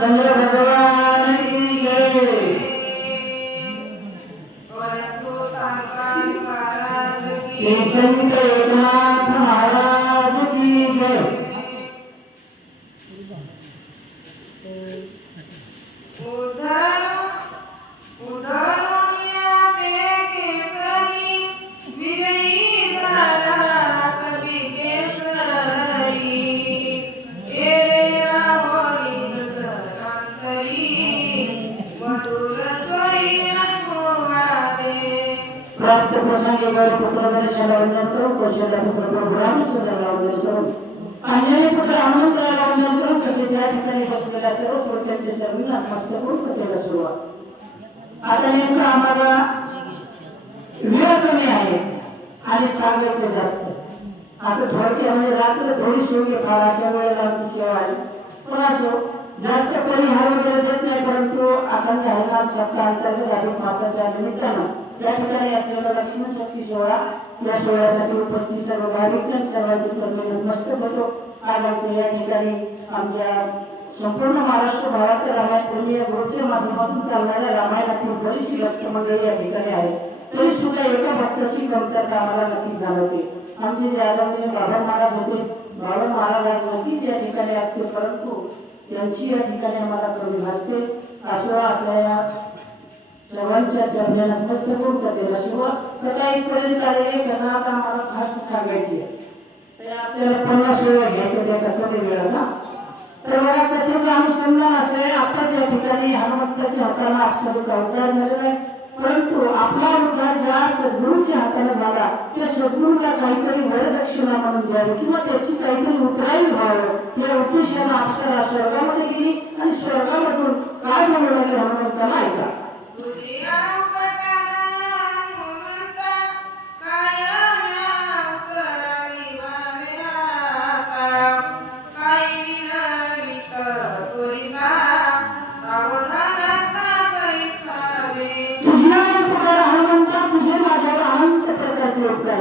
चंद्र भगवान की जय। श्री संत एकनाथ महाराज की जय। प्राप्त प्रसंगी गौरी पुत्रगणेशाला वंदन करून कौशल्या पुत्र प्रभू रामचंद्राला वंदन करून अंजनी पुत्र हनुमंतराला वंदन करून तसेच या ठिकाणी बसलेल्या सर्व श्रोत्यांचे चरणी नतमस्तक करून कथेला सुरुवात। आता नेमकं आम्हाला वेळ कमी आहे आणि सांगायचं जास्त, असं थोडक्यामध्ये रात्र थोडी सोयी फार अशा वेळेला आमची सेवा आहे, पण असो जास्त परिहार वगैरे देत नाही, परंतु अखंड हरिनाम सप्ताह अंतर्गत अधिक मासाच्या निमित्तानं या ठिकाणी असलेला लक्ष्मी शक्ती सोहळा या सोहळ्यासाठी उपस्थित सर्व भाविक सर्वांचे चरणी नतमस्तक होतो। आज आमच्या या ठिकाणी आमच्या संपूर्ण महाराष्ट्र भागातील रामायण प्रेमी या ग्रुपच्या माध्यमातून चालणाऱ्या रामायणातील बरीचशी भक्त मंडळी या ठिकाणी आहे, तरी सुद्धा एका भक्ताची कमतरता आम्हाला नक्की जाणवते। आमचे जे आदरणीय बाबा महाराज होते, बाबा महाराज आज नक्कीच या ठिकाणी असते, परंतु त्यांची या ठिकाणी आम्हाला कमी भासते। असल्या सर्वांच्या चरणी नतमस्तक करून कथेला सुरुवात। कथा इथपर्यंत आलेली कथा आता आम्हाला खास सांगायची आहे, तर आपल्याला 50 वेळा घ्यायच्या त्या कथेने वेळ ना, तर मला कथेचं अनुसंधान असं आताच या ठिकाणी हनुमंताच्या हाताला अक्षराचा अवतार झालेला आहे, परंतु आपला उद्धार ज्या सद्गुरूच्या हाताने झाला त्या सद्गुरूला काहीतरी वरदक्षिणा म्हणून द्यावी किंवा त्याची काहीतरी उतराई व्हावं या उद्देशाने अप्सरा स्वर्गामध्ये गेली आणि स्वर्गामधून काय म्हणू लागले हनुमंताला ऐका।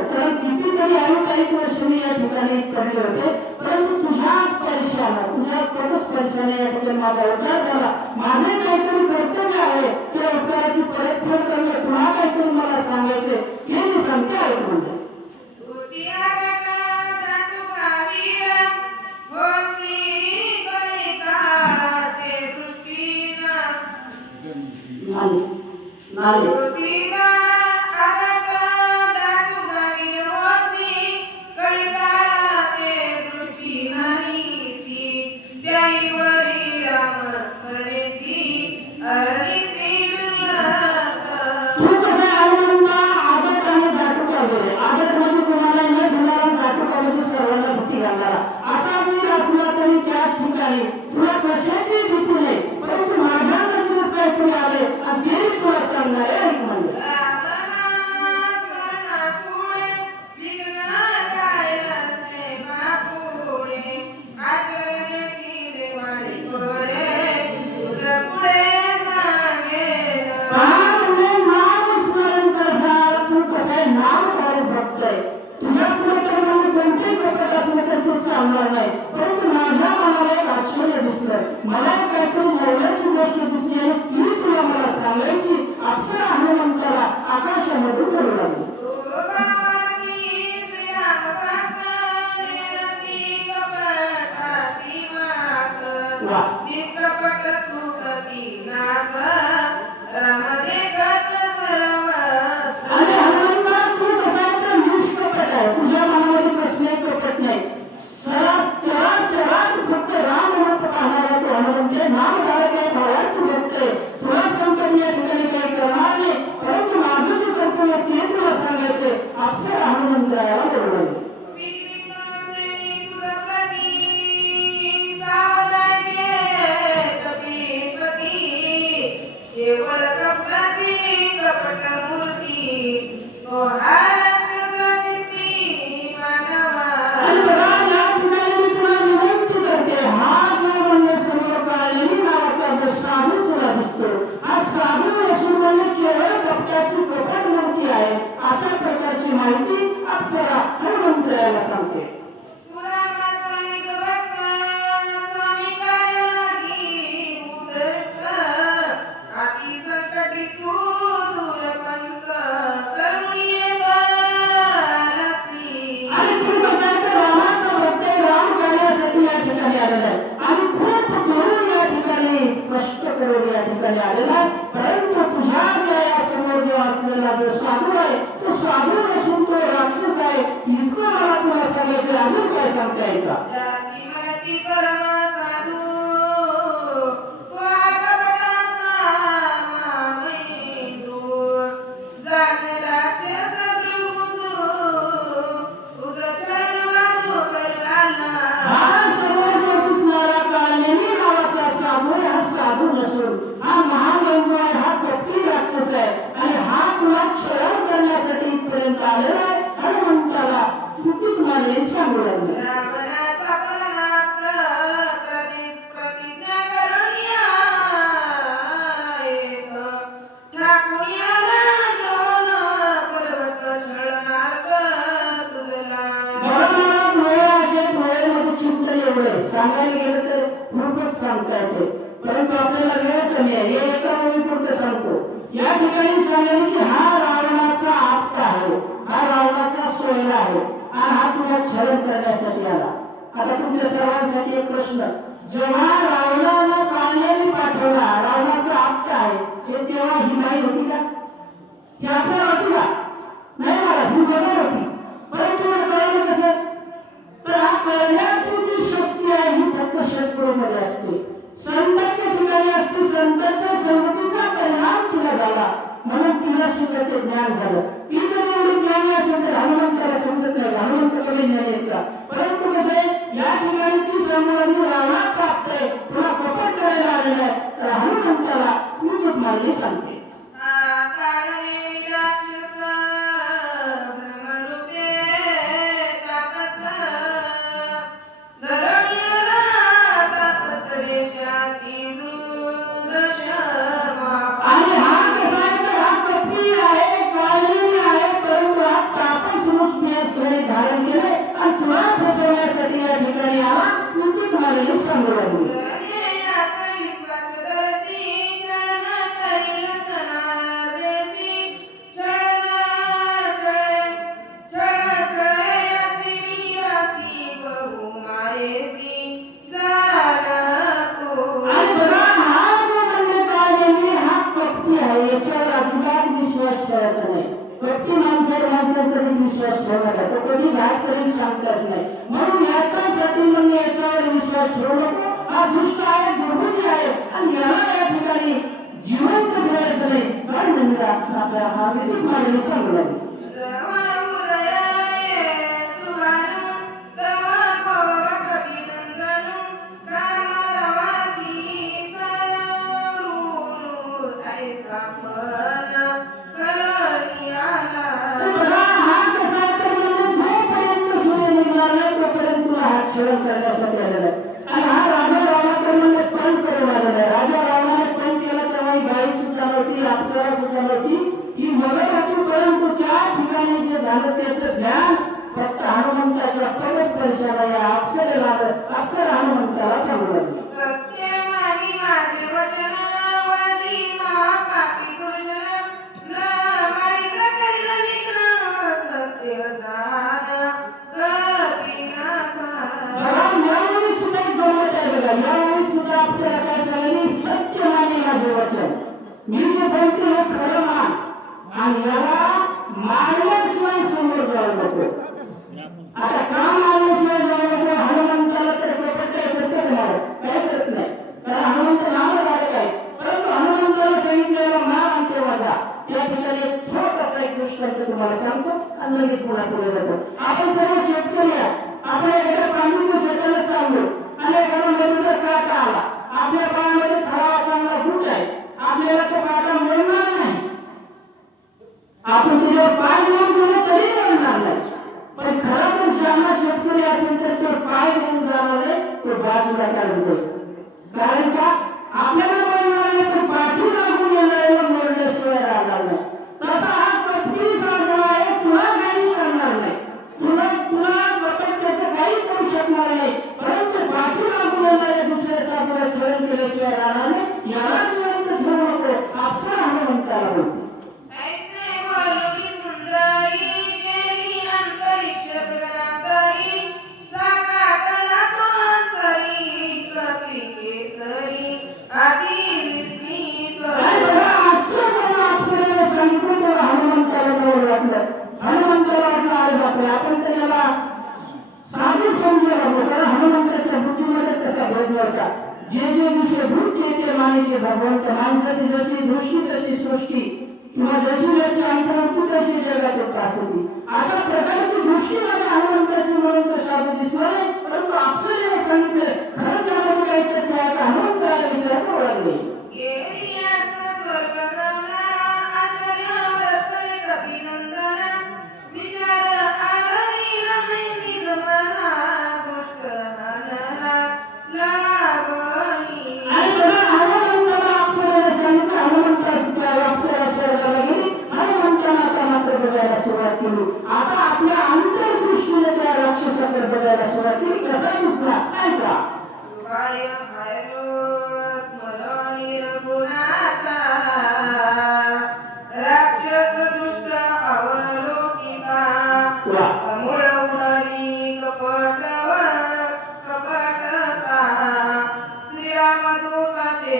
कारण कितीतरी अनेक वर्ष मी या ठिकाणी पडले होते, परंतु तुझ्या स्पर्शाने तुझ्या पदस्पर्शाने या ठिकाणी माझा उद्धार झाला। माझे काहीतरी कर्तव्य आहे, त्या उपकाराची परतफेड करणे पुन्हा काहीतरी मला सांगायचे, हे मी सांगते ऐक म्हणजे। मला काहीतरी बोलायची गोष्ट दिसली आणि ती तुला मला सांगायची। अप्सरा हनुमंताला आकाशामधून बोलू लागली। आणि हनुमंता तू कसा आहे तर निष्कपट आहे, तुझ्या मनामध्ये कसले कपट नाही, चराचरात फक्त राम म्हणून पाहणारा तो हनुमंत नाम धारक आहे, भावात तू भक्त आहे। तुला सांगतो मी या ठिकाणी काही करणार नाही, परंतु माझं जे कर्तव्य ते तुला सांगायचे। अप्सरा हनुमंतराला बोलवले। जन्माला आलेला आहे, परंतु तुझ्या ज्या समोर जो असलेला जो साधू आहे तो साधू नसून तो राक्षस आहे. इतकं मला तुला सांगायचं, अजून काय सांगता येईल का? सांगायला गेलं तर खूपच सांगता येते, परंतु आपल्याला वेळ कमी आहे. हे एका ओळीपुरतं सांगतो. या ठिकाणी सांगेल की हा रावणाचा आपटा आहे, हा रावणाचा सोयरा आहे आणि हा तुला छळण करण्यासाठी आला. आता तुमच्या सर्वांसाठी एक प्रश्न, जेव्हा रावणाला काल्याने पाठवला, रावणाचा आपटा आहे, हे तेव्हा ही माहीत होती का? त्याचा होती का? नाही महाराज, ही बदल होती. परंतु कळलं कसं? तर हा कळण्याची जी शक्ती आहे ही फक्त सद्गुरूमध्ये असते, संतांच्या ठिकाणी असते. संतांच्या संगतीचा परिणाम तुला झाला म्हणून तुला सुद्धा ते ज्ञान झालं. ती जर एवढी ज्ञानी असेल तर हनुमंताला समजत नाही, हनुमंत कमी ज्ञानी आहेत का? परंतु कसं आहे, या ठिकाणी ती संबंधी रावणाच सापते, तुला कपट करायला आलेला आहे, तर हनुमंताला मी एक मागणी सांगते. विश्वास ठेवला तो कधी घात कधी सांगतात नाही, म्हणून याच्यासाठी मग याच्यावर विश्वास ठेवू नको. हा दुष्ट आहे, दुर्बुद्धी आहे आणि याला या ठिकाणी जिवंत ठेवायचं नाही. कारण आपल्या हा विधिक मार्ग सांगला. करण्यासाठी आलेला आहे आणि हा राजा रावणाकडून पण करून आलेला आहे. राजा रावणाने पण केलं तेव्हा ही बाई सुद्धा नव्हती, अप्सरा सुद्धा नव्हती, ही मदत होती. परंतु त्या ठिकाणी जे झालं त्याचं ज्ञान फक्त हनुमंताच्या पदस्पर्शाला या अप्सरेला आलं. अप्सरा हनुमंताला सांगू लागली, मी जे बोलते हे खरं मान आणि याला मारल्याशिवाय समोर जाऊ नको. आता का मारल्याशिवाय जाऊ नको? हनुमंताला तर कपट काय करते माणूस काय करत नाही, कारण हनुमंत नाव झालेलं आहे. परंतु हनुमंताला सांगितलेलं मान आणि ते वाजा. त्या ठिकाणी एक छोटासा एक दृष्टांत तुम्हाला सांगतो आणि लगेच पुन्हा पुढे जातो. आपण सर्व शेतकरी आहात. आपण एखाद्या पाणीच्या शेताला चाललो आणि एखादा नदीचा काटा आला, आपल्या पायामध्ये खराब चांगला फूट आहे, आपल्याला तो काटा मिळणार नाही. आपण तुझ्यावर पाय घेऊन गेलो तरी मिळणार नाही. पण खरा जर शहाणा शेतकरी असेल तर तो पाय घेऊन जाणार नाही, तो बाजूला काढतो. कारण का आपल्याला मिळणार नाही पण पाठी लागून येणाऱ्याला मिळण्याशिवाय राहणार नाही. तसा हा कपटी साधना आहे, तुला काही करणार नाही, तुला कपट त्याचं काही करू शकणार नाही. परंतु पाठी लागून येणाऱ्या दुसऱ्या साधूला छळण केल्याशिवाय राहणार नाही. याला जिवंत ठेवू नको. अप्सरा हनुमंताला बोलते, आधी मानेचे भगवंत माणसाची जशी दृष्टी तशी सृष्टी किंवा जशी जशी अंतरवृत्ती तशी जगात असते अशा प्रकारची दृष्टी मला हनुमंताची म्हणून तर साधू दिसला नाही परंतु आपलं जेव्हा सांगितलं खरंच आपण काय तर त्या हनुमंताला विचार करावा लागले आता आपल्या अंतर्दृष्टीने त्या राक्षसाकडे बघायला सुरुवात केली कसा दिसला काय का राक्षस दुष्ट अवलोकिता समूळ उडाली कपटता श्रीरामदूताचे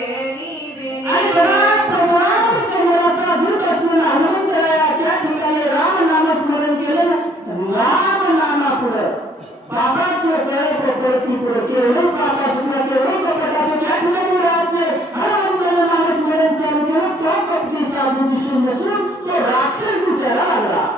पापाचे प्रवृत्ती पुढे केवढे पापासून केवढे कपटासून या ठिकाणी राहत नाही हनुमंतानं नामस्मरण चालू केलं तो कपटी साधू दिसून नसून तो राक्षस दिसायला लागला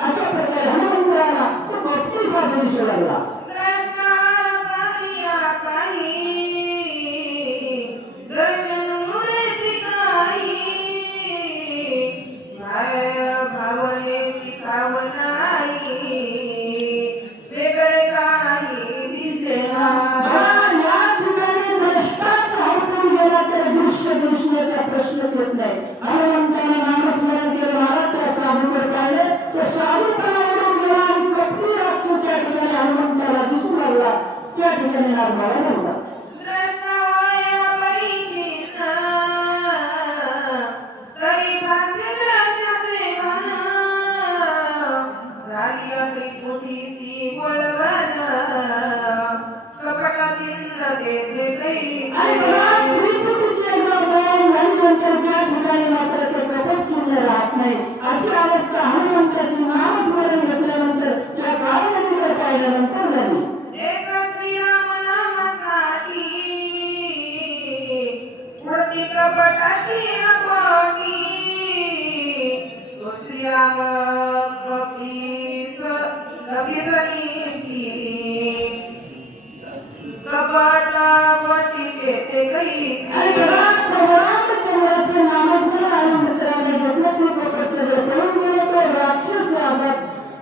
अशा प्रकारे हनुमंताला तो भक्ती साधू दिसू लागला प्रश्नच येत नाही हनुमंताने नामस्मरण केलं महाराज त्या साधूकडे पाहिले तो साधू पणावरून गेला आणि कपटी राक्षस त्या ठिकाणी हनुमंताला दिसू लागला त्या ठिकाणी नारमाळा झाला राहत नाही अशी अवस्था हनुमंताची नामस्मरण घेतल्यानंतर त्या काळाकडे पाहिल्यानंतर झाली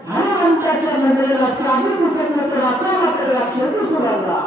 हनुमंताच्या नजरेला साधू दिसत नव्हतं आता मात्र राक्षस दिसू लागला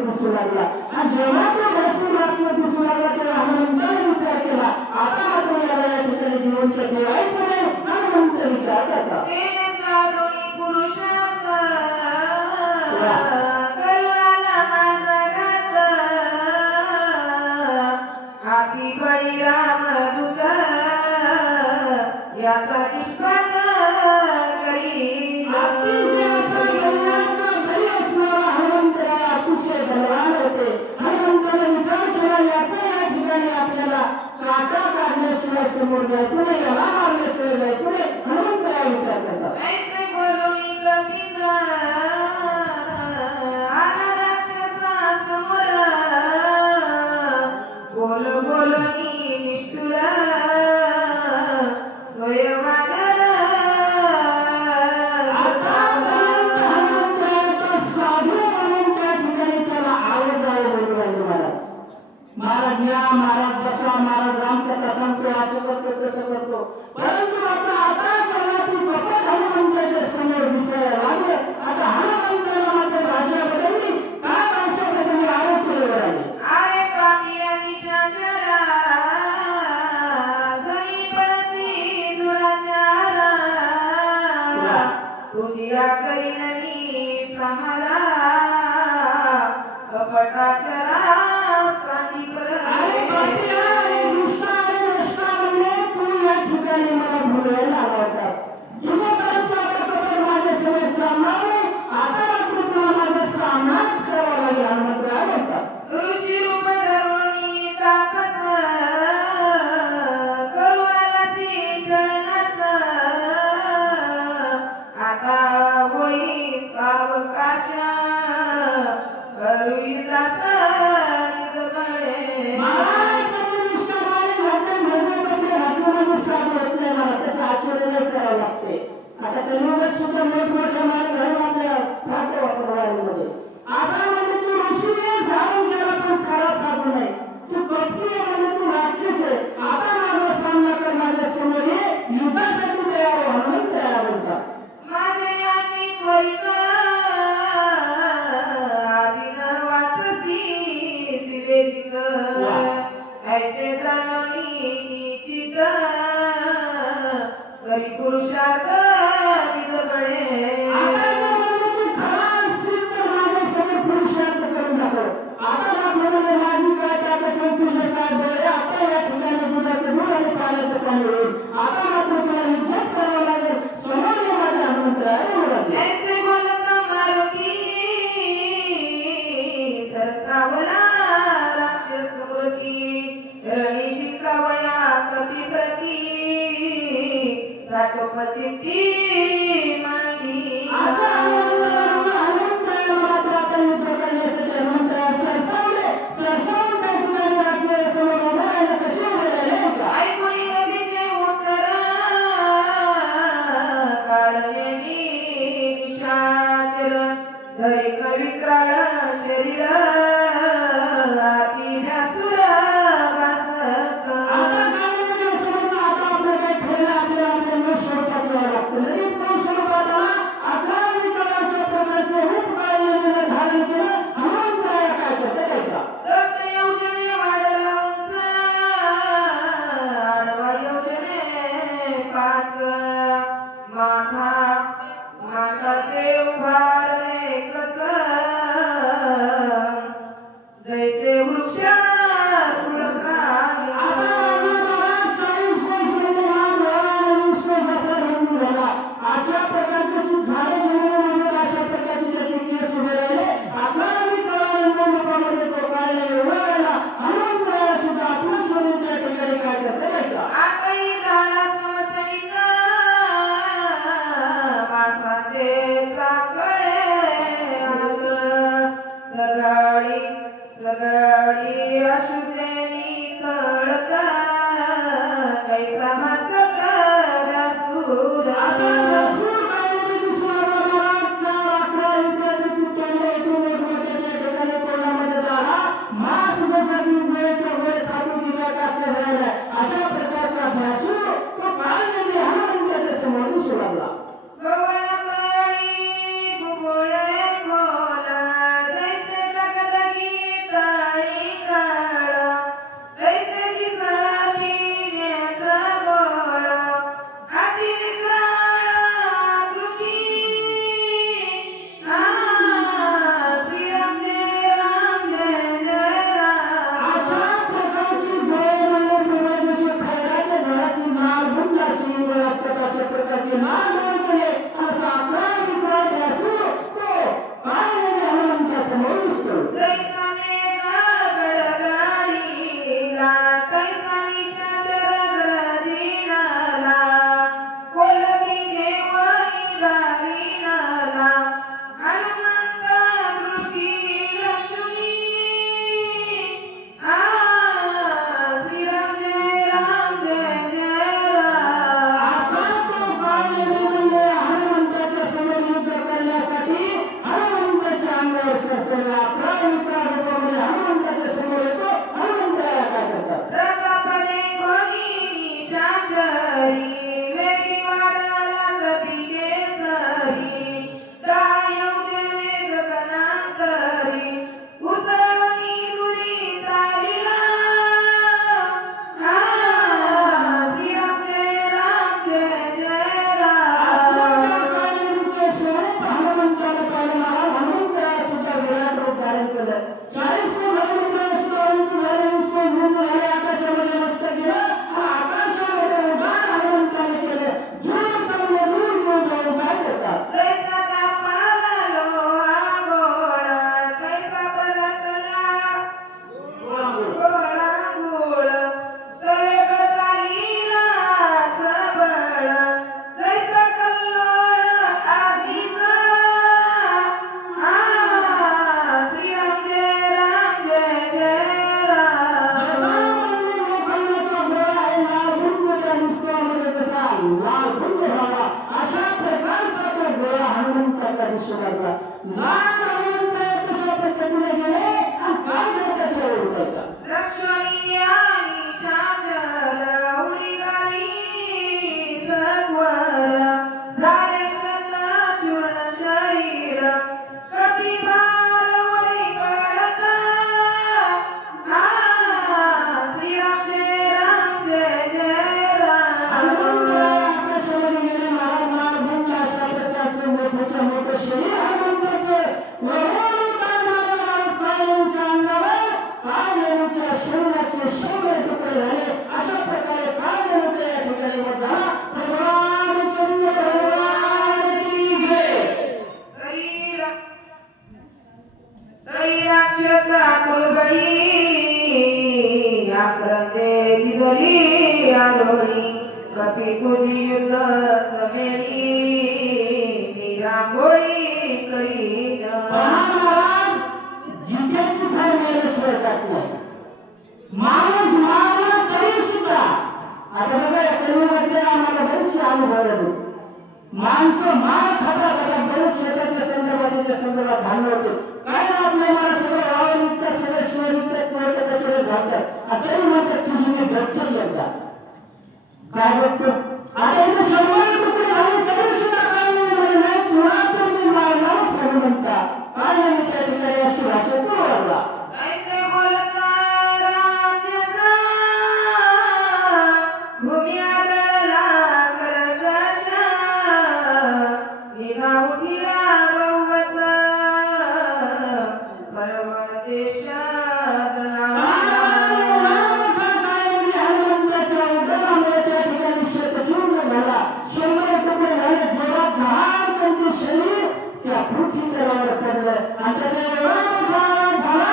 दिसू लागला आणि जेव्हा तो भस्म राक्षस दिसू लागला तेव्हा हनुमंताने विचार केला आता मात्र याला या ठिकाणी जिवंत ठेवायचं नाही हनुमंत विचार करता याचा निष्पाद करी अतिशय बलवान होते हनुमंताने विचार केला याचा या ठिकाणी आपल्याला काटा काढण्याशिवाय समोर जायचं नाही याला मारण्याशिवाय जायचं नाही हनुमंताला विचार करतात महाराज बसा महाराज रामकथा सांगतो असं करतो तसं करतो परंतु मात्र असं मोठमोठ्या मागे घालून आपल्या फाटल्या वापरवायमध्ये असा म्हणजे तू ऋषिकेश धारण केला पण खरा साधू नाही, तू कपटी आहे म्हणजे तू राक्षस आहे. आता माझा सामना कर, माझ्या समोर ये, युद्धासाठी तयार हो, हनुमान तयार होता. माझे आणि त्वरित आजीन वाचसी विवेचित ऐसे जाणणी निश्चित करी पुरुषार्थ निज बळे. आता म्हणजे तू खरा असशील तर माझ्या समोर पुरुषार्थ करून दाखव. आता दाखवलं माझी काय ताकद आहे, तुझं काय बळ आहे. आता या ठिकाणी दुधाचं दूध आणि पाण्याचं पाणी होईल. आता मात्र तुला युद्धच करावं लागेल. समोर ये माझ्या हनुमंतराया एवढं. ऐसे बोलत मारुती सरसावला राक्षस वृत्ती रणी जिंकावया कपिप्रती साठोपचित्ती मांडली. अशा हनुमंतरायाला मात्र आता युद्ध करण्यासाठी हनुमंतराया सरसावले. सरसावून त्या ठिकाणी राक्षसासमोर उभे राहिले. कसे उभे राहिले का? ऐकुनी कवीचे उत्तर काढलेली निशाचर धरी कविक्राळ शरीर आती व्यासुर भासत. आता काय म्हणजे समजलं, आता आपलं काही खरं आपल्याला आपल्या मूळ स्वरूपात यावं लागतं. लगेच मूळ स्वरूपात आला, 11 विकराळ सुधारला नाम हनुमंत कशा पद्धतीने गेले आणि काय करतात ते ओळखायचं का? लक्ष्मी आणि शाचर उडी गाली सत्वर झाले सल्ला चूर्ण शरीर कधी बारवरी काढता श्रीराम जय राम जय जय राम आकाशामध्ये गेले महाराज भूमी अशा प्रकारचं मोठं मोठं शरीर हनुमंताचं वरून काय महाराज काळ्यांच्या अंगावर काळ्यांच्या शरीराचे 100 तुकडे झाले अशा प्रकारे काळ्यांचा या ठिकाणी वध झाला. प्रभू रामचंद्र भगवान की जय. तरी राक्षसा कुरबडी आक्रते दिदली आलोळी कपी तुझी युद्ध समेली निरांगोळी करीन महाराज जिंक्याची फार मेल्याशिवाय जात नाही. माणूस मारला तरी सुद्धा आता बघा या कलियुगातले आम्हाला बरेचसे अनुभव आले. माणसं मार खाता खाता बरेच शेताच्या संदर्भात भांडण होते. काय ना आपल्या मला सगळं गावानिमित्त सगळं शिवनिमित्त त्याच्यावर घालतात आणि तरी म्हणतात तुझी मी बघतोच एकदा काय बघतो आता इथे 100 तुकडे झाले तरी सुद्धा काय नाही कुणाचं ते मारणारच हनुमंता काय नाही त्या ठिकाणी अशी भाषेचा वाढला. ऐसे बोलता राक्षसा भूमी आदळला करकशा निघा उठिला गौवसा पर्वतेश हनुमंताच्या उदरामुळे त्या ठिकाणी शेतचूर्ण झाला. 100 तुकडे झाले जोरात घाण त्यांचे शरीर त्या पृथ्वीतलावर पडलं आणि त्याचा एवढा मोठा आवाज झाला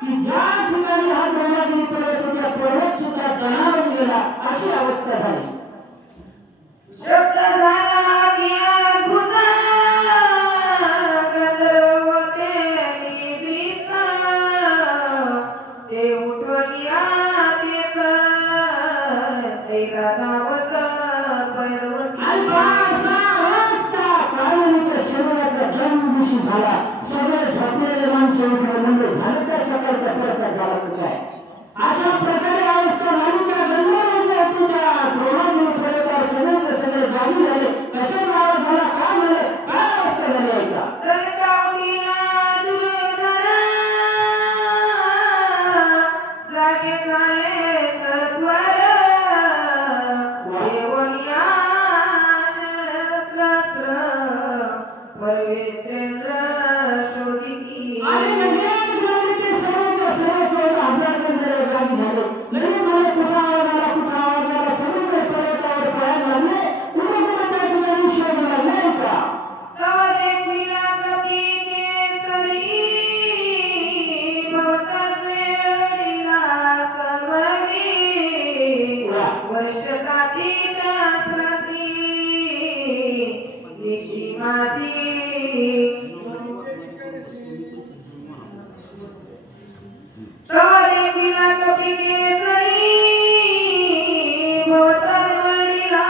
की ज्या ठिकाणी हा ब्रह्मागिरी पर्वत होता पर्वत सुद्धा दणावून गेला अशी अवस्था झाली. शब्द झाला की अद्भुत गंधर्व ते दिसला ते उठवलिया ते गावत पर्वती आणि असा अवस्था काळीच्या शरीराचा जन्मदिवशी झाला. सगळे झोपलेले माणसं उठले म्हणजे झालं त्या सकाळचा प्रसाद झाला तर काय अशा प्रकारे अवस्था झाली. त्या गंधर्वाच्या तुझ्या ब्रह्मागिरी पर्वतावर सगळे जागी झाले. कशा आवाज झाला काय झालं काय अवस्था झाली ऐका. गणकावतीला दुर्योधना जागे झाले सत्वर देवनिया शस्त्रास्त्र पर्वेंद्र शोधिकी आणि लगेच ते सर्व 1000 गंधर्व जागी झाले. लगेच मला कुठं आवाज आला कुठं आवाज आला सगळीकडे पर्वतावर पळायला लागले. कुठं कुठं त्या ठिकाणी शोध लागले ऐका. तव देखिला कपी केसरी भवतात वेळीला समरी वर्षकाती शास्त्रती दिशी माझी तव देखिला कपी केसरी भवतात वेळीला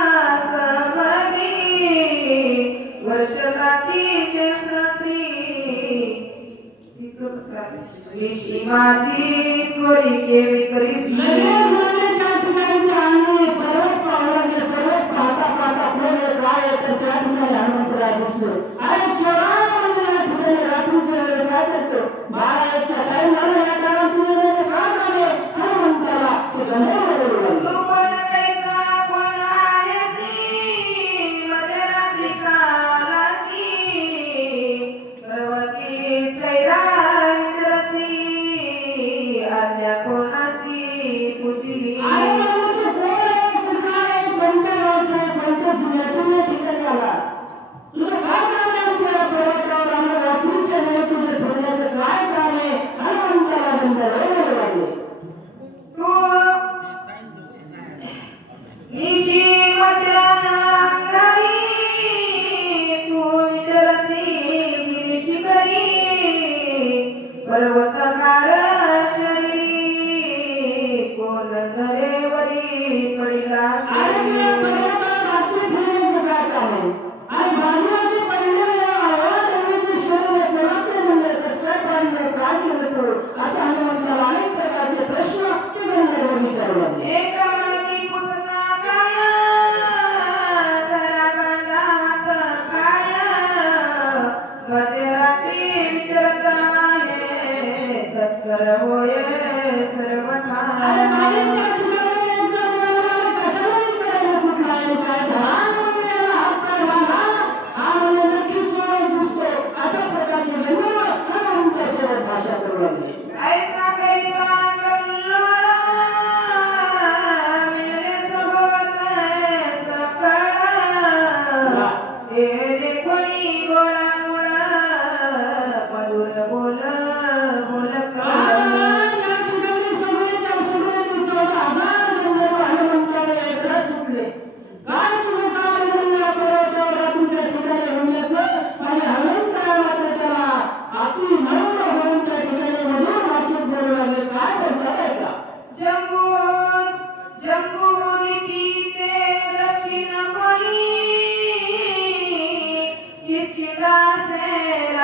समरी वर्षकाती शस्त्रती दिशी माझी त्वरी केवी करीत लगेच म्हणजे त्या ठिकाणी ते आले. पर्वत पाहायला लागले. पर्वत पाहता पाहता पुढे काय येतं त्या ठिकाणी हनुमंतराय दिसलो. अरे चोरा म्हणजे या ठिकाणी रात्रीच्या वेळी काय करतो 12:00चा टाइम झाला. या काळात तुझे काय झाले हनुमंताला ते गंधर्व बोलू लागले. तू कोण कैसा कोण आहे ती मध्यरात्री कालाची पर्वती सैरांचरती आज्ञा कोणाची पुसिली अरे बाबा तू कोण आहे कुठला आहे कोणत्या गावचा आहे कोणत्या जिल्ह्यातून या ठिकाणी आला. तुझं काय काम आहे तुझ्या पर्वतावर आलं रात्रीच्या वेळी तुझे फिरण्याचं काय काम आहे हनुमंताला गंधर्व बोलू लागले. तू निशी मध्यरात्री तू विचरती गिरीशी करी पर्वतकार शरी कोण धरेवरी पडिला अरे मी पर्वतावर रात्री फिरण्याचं काय काम आहे आणि बाजूला जे पडलेले आवाज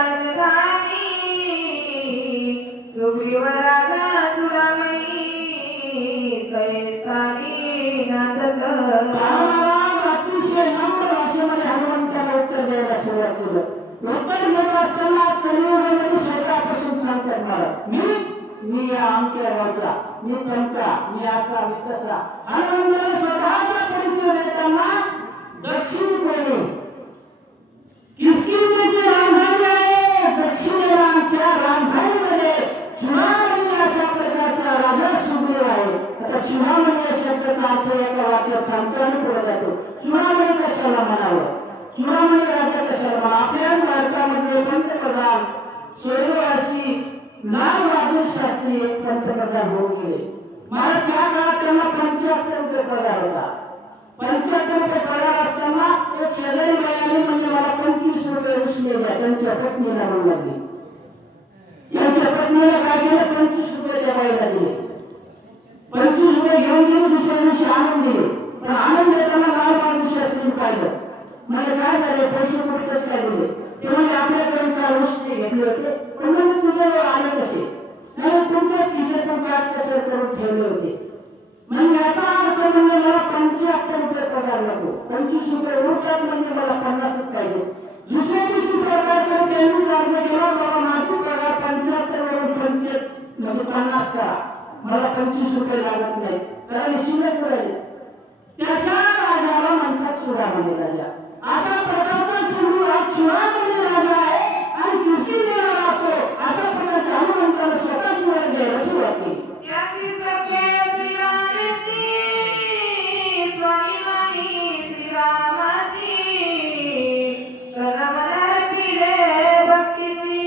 राजधानी सुग्रीव राजा चुडामणी कैसारी नांदत रामाराम अतिशय नम्र भाषेमध्ये हनुमंताला उत्तर द्यायला सुरुवात केलं. उत्तर देत असताना कलियुगामध्ये शरीरापासून सांगतात मला मी या अमक्या गावचा, मी पंचा, मी असा, मी तसा. हनुमंताला स्वतःचा परिचय देताना दक्षिणेकडे किष्किंधेची राजधानी आहे, दक्षिणेला त्या राजधानीमध्ये चुडामणी अशा प्रकारचा राजा सुग्रीव आहे. आता चुडामणी या शब्दाचा अर्थ एका वाक्यात सांगताना पुढे जातो. चुडामणी कशाला म्हणावं, चुडामणी राजा कशाला म्हणावं. आपल्या भारतामध्ये पंतप्रधान स्वर्गवासी लाल बहादूर शास्त्री एक पंतप्रधान होऊन गेले. मला त्या काळात त्यांना 75 रुपये पगार होता. 75 रुपये पगार असताना तो शेजारी बाईने म्हणजे मला 25 रुपये उसले द्या. त्यांच्या पत्नीला म्हणून त्यांच्या पत्नीला काय केलं, 25 रुपये त्या बाईला दिले. 25 रुपये घेऊन गेले, दुसऱ्या दिवशी आणून दिले. पण आणून देताना लाल बहादूर शास्त्री पाहिलं. म्हणजे काय झाले, पैसे कुठे कसं काय दिले. ते म्हणजे आपल्याकडून काय उसले घेतले होते, पण म्हणजे तुझ्यावर आले कसे, नाही तुमच्याच खिशातून काट कसं करून ठेवले होते. म्हणजे याचा अर्थ म्हणजे मला 75 रुपये पगार लागतो, 25 रुपये उरतात म्हणजे मला 50च पाहिजे. दुसऱ्या दिवशी सरकारकडे त्यांनीच अर्ज केला, बाबा माझी पगार 75 वरून 25 म्हणजे 50 करा, मला 25 रुपये लागत नाही, कारण शिल्लक राहिले. त्याच्या राजाला म्हणतात चुडामणी राजा. अशा प्रकारचा सुरू हा चुडामणी राजा आहे आणि किष्किंधेला राहतो. अशा प्रकारच्या हनुमंताला स्वतःची वर द्यायला सुरुवात केली. त्यासी सखे श्रीरामाची स्वामी माई श्रीरामाची कलमदार पिले भक्तीची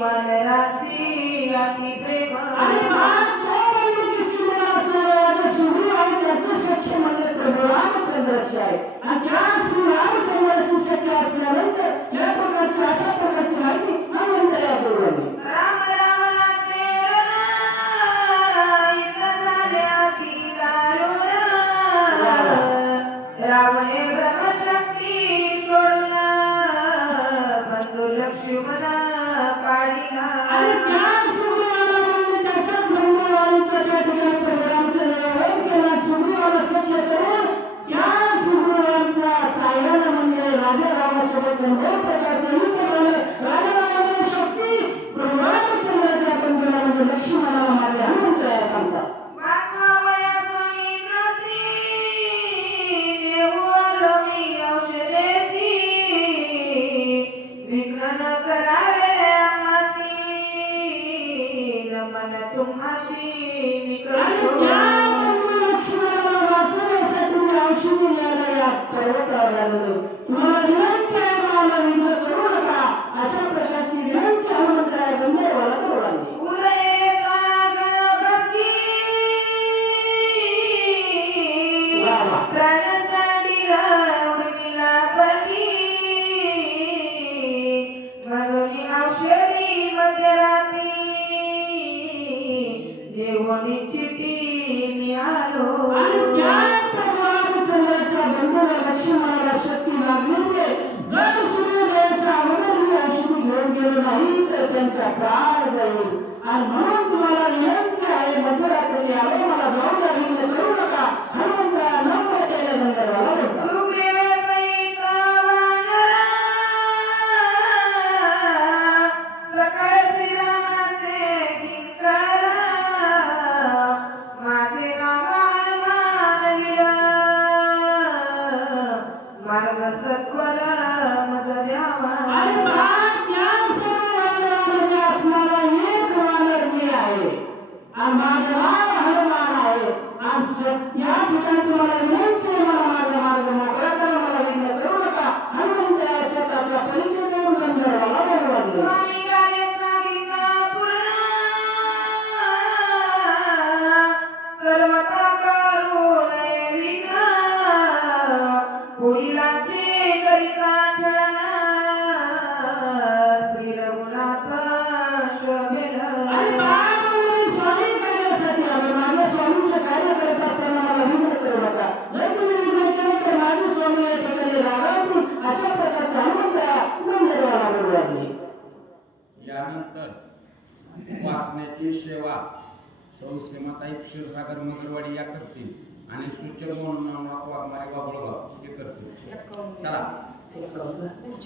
वानराची अति प्रेम आणि आज तो म्हणजे किष्किंधेला असणारा राजा सुग्रीव आहे, त्याचे सख्य म्हणजे प्रभू रामचंद्राचे आहे. आणि त्या श्री रामचंद्राची सख्य असल्यानंतर या प्रकारची अशा प्रकारची माहिती हनुमंत या बोलवली. राम रावणाचे युद्ध झाल्या की दारुण रावणे ब्रह्मशक्ती सोडून बंधू लक्ष्मण काढिला. आणि त्या सुग्रीवाला म्हणजे त्याच्याच बंधुवालीचा त्या ठिकाणी रामचंद्र वध केला. सुग्रीवाला सख्य करून त्या सुग्रीवाचा साह्याला म्हणजे राजा रामासोबत गंभीर प्रकारचे युद्ध झाले. राजा रामाची शक्ती प्रभू रामचंद्राच्या बंधूला म्हणजे लक्ष्मणाला मारले. हनुमंत या सांगतात. वाचवावया स्वामी नसी देवो मी औषधेची विघ्न न करावे आम्हासी रमण तुम्हासी आणि निकट त्या बंधू लक्ष्मणाला वाचवण्यासाठी मी औषधी न्यायला या पर्वतावर आलेलो. तुम्हाला विनंती आहे, मला विघ्न करू नका. अशा प्रकारची विनंती हनुमंतराया गंधर्वाला करू लागली. उदये गणपती वा वा. प्राणसाठी उर्मिला पती म्हणून औषधी मध्यरात्री जेवणी चिठी मी आलो. आणि त्या प्रभू रामचंद्राच्या बंधूला लक्ष्मणाला शक्ती लागली होते. जर सूर्योदयाच्या अगोदर मी औषधी घेऊन गेलो नाही तर त्यांचा प्राण जाईल. आणि म्हणून तुम्हाला विनंती आहे, मध्यरात्री आले, मला जाऊ द्या, विघ्न करू नका. हनुमंतराया नम्र केले गंधर्वाला बोलतात. सुग्रीव सहित वानरा सकाळ श्रीरामाचे किंकर माझे नाव मानविला मार्ग सत्वर मज द्यावा. आणि पहा, त्या सर्व वानरांमध्ये असणारा एक वानर मी आहे आणि माझं नाव हनुमान आहे. आणि त्या ठिकाणी तुम्हाला विनंती आहे, मला माझा मार्ग मोकळा करा, मला विघ्न करू नका. हनुमंत या स्वतःचा परिचय देऊन गंधर्वाला बोलू लागले. स्वामी कार्य सांगितला पूर्ण सर्वता करून विघ्न पुढीलाचे करिता श्री रघुनाथ शोभेल. आणि पहा, मी स्वामी कार्यासाठी आलो. माझ्या स्वामीचं कार्य करत असताना मला पिक्चर म्हणून वाघमारे वाघोळगाव हे करतो चला